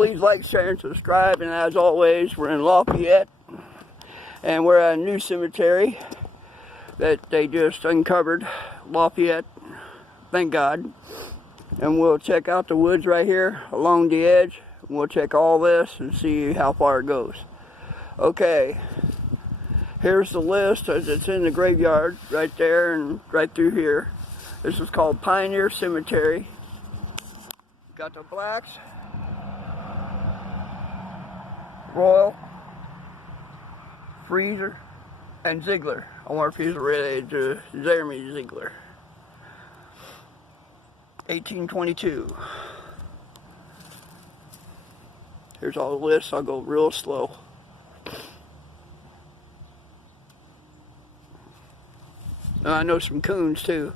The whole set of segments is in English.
Please like, share, and subscribe. And as always, we're in Lafayette. And we're at a new cemetery that they just uncovered. Lafayette. Thank God. And we'll check out the woods right here along the edge. We'll check all this and see how far it goes. Okay. Here's the list as it's in the graveyard right there and right through here. This is called Pioneer Cemetery. Got the Blacks, Royal, Freezer, and Ziegler. I wonder if he's related to Jeremy Ziegler. 1822. Here's all the lists. I'll go real slow. I know some coons too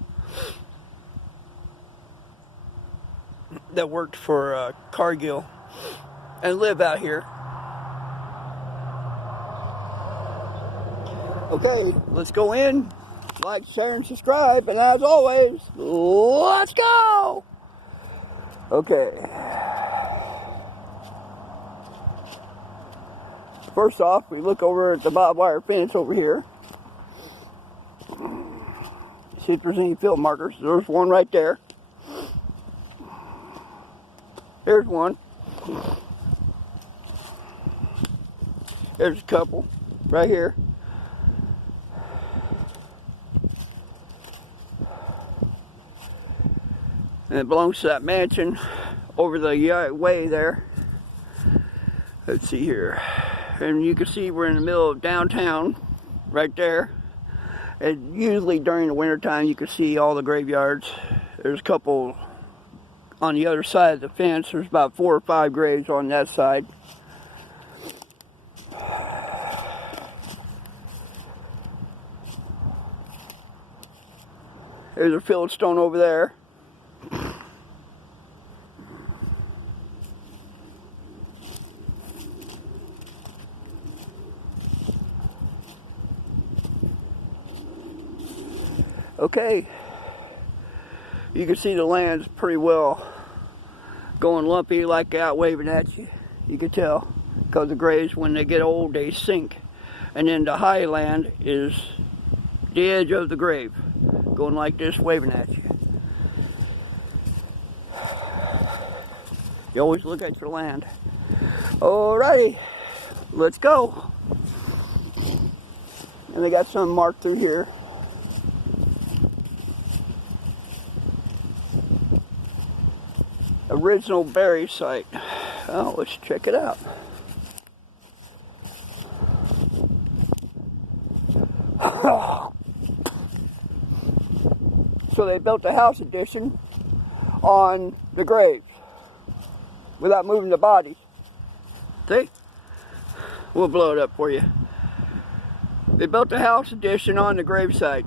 that worked for Cargill and live out here. Okay, let's go in. Like, share, and subscribe. And as always, let's go! Okay. First off, we look over at the barbed wire fence over here. See if there's any field markers. There's one right there. Here's one. There's a couple right here. And it belongs to that mansion over the way there. Let's see here. And you can see we're in the middle of downtown right there. And usually during the winter time you can see all the graveyards. There's a couple on the other side of the fence. There's about 4 or 5 graves on that side. There's a fieldstone over there. Okay, you can see the land's pretty well going lumpy like that, waving at you. You can tell because the graves, when they get old, they sink. And then the high land is the edge of the grave, going like this, waving at you. You always look at your land. Alrighty, let's go. And they got some marked through here. Original burial site. Oh, let's check it out. So they built a house addition on the graves without moving the bodies. See? We'll blow it up for you. They built a house addition on the gravesite.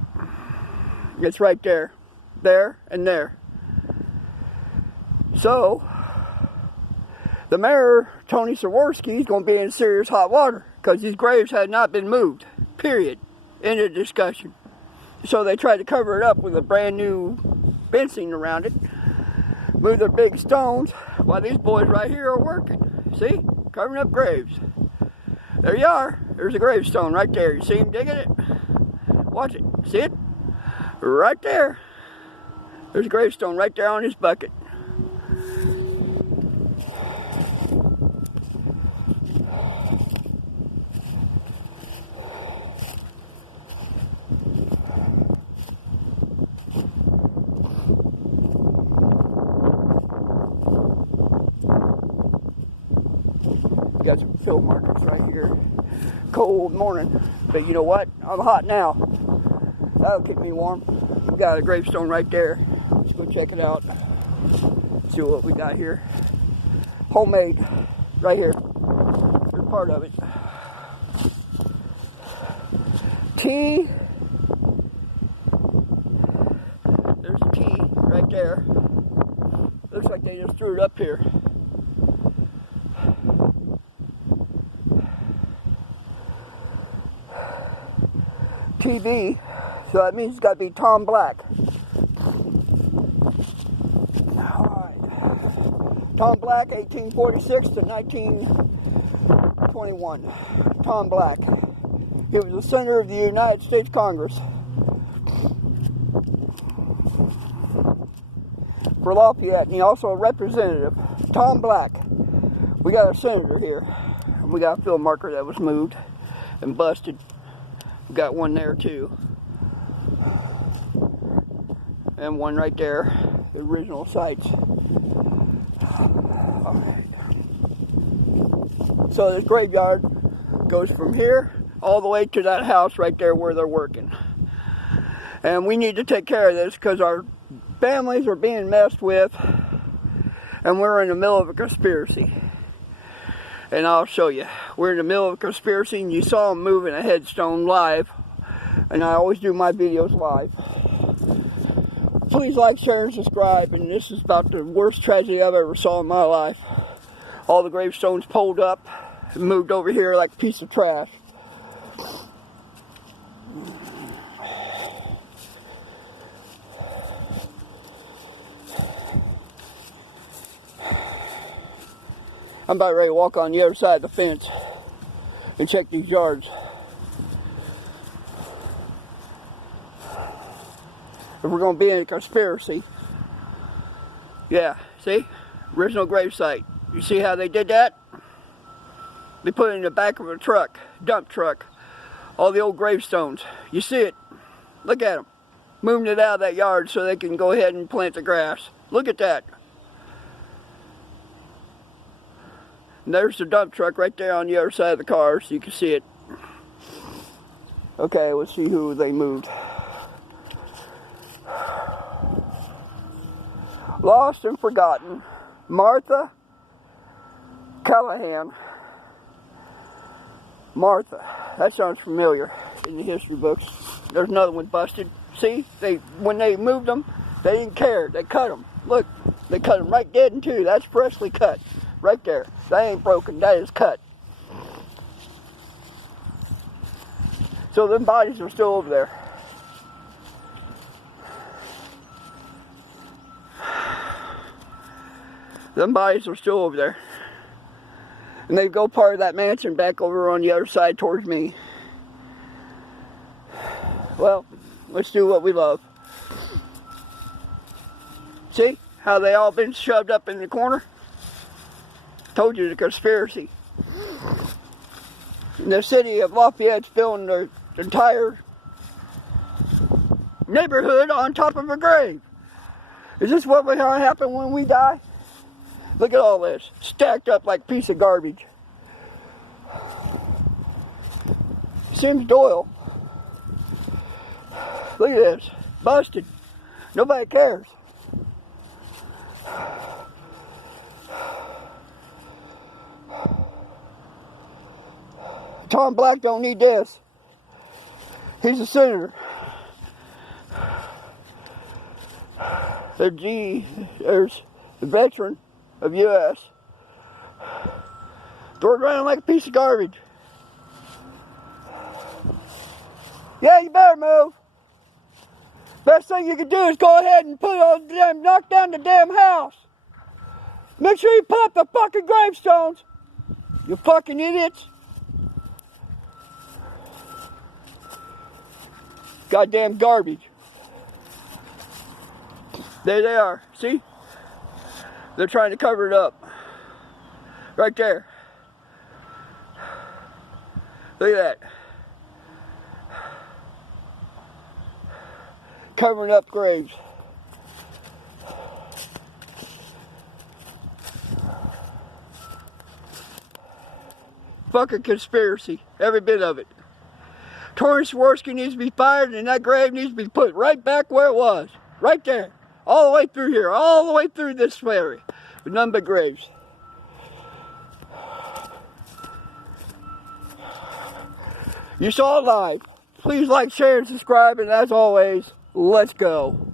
It's right there. There and there. So, the mayor, Tony Sawarski, is going to be in serious hot water because these graves had not been moved. Period. End of discussion. So they tried to cover it up with a brand new fencing around it. Move their big stones while these boys right here are working. See? Covering up graves. There you are. There's a gravestone right there. You see him digging it? Watch it. See it? Right there. There's a gravestone right there on his bucket. Got some field markers right here. Cold morning, but you know what? I'm hot now. That'll keep me warm. We got a gravestone right there. Let's go check it out. See what we got here. Homemade, right here. Here's part of it. T. There's a T right there. Looks like they just threw it up here. TV, so that means it's got to be Tom Black. Alright, Tom Black, 1846 to 1921. Tom Black. He was a senator of the United States Congress for Lafayette, and he also a representative. Tom Black. We got a senator here. We got a field marker that was moved and busted. We got one there too. And one right there. The original sites. Alright. So this graveyard goes from here all the way to that house right there where they're working. And we need to take care of this because our families are being messed with and we're in the middle of a conspiracy. And I'll show you. We're in the middle of a conspiracy, and you saw them moving a headstone live. And I always do my videos live. Please like, share, and subscribe. And this is about the worst tragedy I've ever saw in my life. All the gravestones pulled up and moved over here like a piece of trash. I'm about ready to walk on the other side of the fence and check these yards. If we're going to be in a conspiracy. Yeah, see? Original gravesite. You see how they did that? They put it in the back of a truck, dump truck. All the old gravestones. You see it? Look at them. Moving it out of that yard so they can go ahead and plant the grass. Look at that. And there's the dump truck right there on the other side of the car, so you can see it. Okay, let's see who they moved. Lost and forgotten. Martha Callahan. Martha. That sounds familiar in the history books. There's another one busted. See, when they moved them, they didn't care. They cut them. Look, they cut them right dead in two. That's freshly cut. Right there. That ain't broken. That is cut. So them bodies are still over there. Them bodies are still over there. And they go part of that mansion back over on the other side towards me. Well, let's do what we love. See how they all been shoved up in the corner? Told you the conspiracy. And the city of Lafayette's filling the entire neighborhood on top of a grave. Is this what will happen when we die? Look at all this, stacked up like a piece of garbage. Sims Doyle. Look at this, busted. Nobody cares. Tom Black don't need this. He's a senator. There's the veteran of U.S. Throw it around like a piece of garbage. Yeah, you better move. Best thing you can do is go ahead and knock down the damn house. Make sure you put up the fucking gravestones. You fucking idiots. Goddamn garbage. There they are. See? They're trying to cover it up. Right there. Look at that. Covering up graves. Fucking conspiracy. Every bit of it. Tony Swarovski needs to be fired, and that grave needs to be put right back where it was. Right there. All the way through here. All the way through this area. With none but graves. You saw it live. Please like, share, and subscribe. And as always, let's go.